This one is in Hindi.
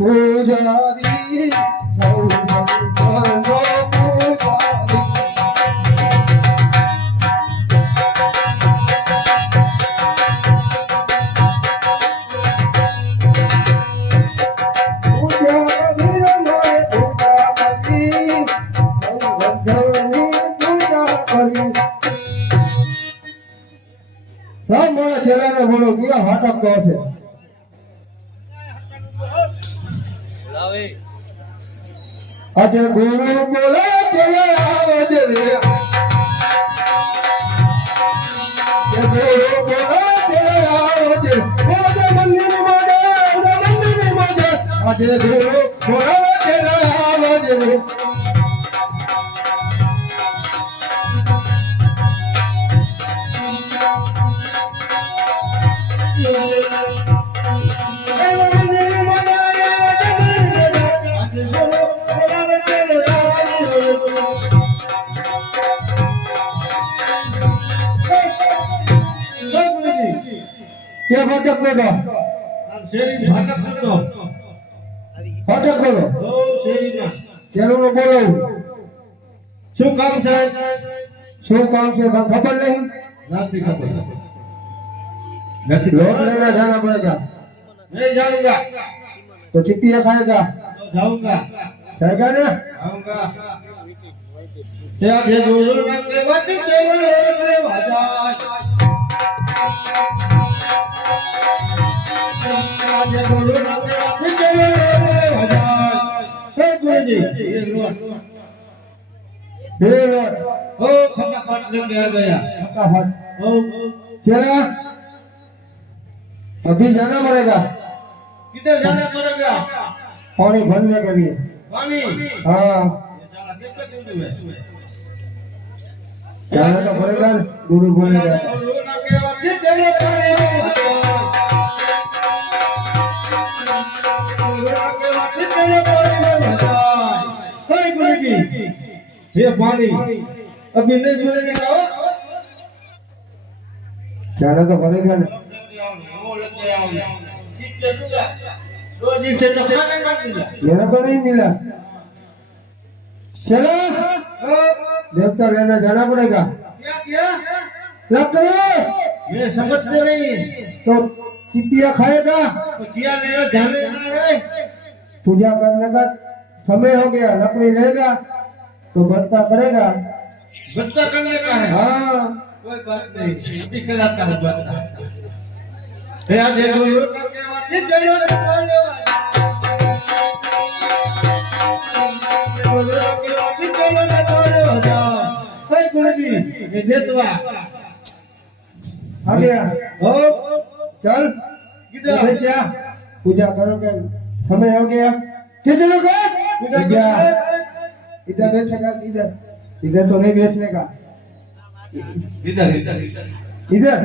પૂજારી સૌ મંગળનો પૂજારી બોલો કેવા હાટક કહો છે આજે ગુરુ બોલે ચલે આવજે રે ગુરુ બોલે ચલે આવજે ઓજે મંદિર મોજે આજે ગુરુ બોલે ચલે આવજે રે क्या भाटक लेगा शेरी भाटक करतो भाटक लेगा ओ शेरी ना चलो नो बोलो શું કામ છે શું કામ છે ખબર નહીં નથી ખબર लोट लेना जाना पड़ेगा नहीं जाऊंगा तो चिट्टिया खाएगा तो जाऊंगा खाएगा ना आऊंगा ત્યાં જે ગુરુ ના કહેવાતી ચલો રે વાજા આજે ગુરુ ના કહેવાતી ચલો રે વાજા હે ગુરુજી ये लोट ओ फटाफट लेके आ गया फटाफट ओ चला अभी जाना पड़ेगा किधर जाना पड़ेगा पानी भरने के लिए पानी हाँ साला कैसे दूर है जाना तो पड़ेगा गुरु बोलेगा गुरु ना कहेवाती चलो रे वाजा गुरु ना कहेवाती चलो रे वाजा हे गुरुजी ये पानी अभी नहीं मिलेगा हो जाना तो पड़ेगा ना वो लेके आओ कितने दूंगा 2 दिन से तो खाने का मिला मेरा को नहीं मिला चलो देवता लेना जाना पड़ेगा क्या क्या लकड़ी ये समझते नहीं तो चिट्टिया खाएगा तो किया लेना जाने ना रे पूजा करने का समय हो गया लकड़ी लेगा तो बर्ता करेगा बच्चा करने का है हाँ कोई बात नहीं अभी कराता हूँ बच्चा हे आज गुरु का कहवाती चलो बोलो गुरु का कहवाती चलो बोलो हे गुरुजी ये देतवा आ गया ओ चल किधर इधर जा पूजा करोगे समय हो गया किधर होगा पूजा इधर कर इधर बैठेगा इधर इधर तो नहीं बैठने का इधर इधर इधर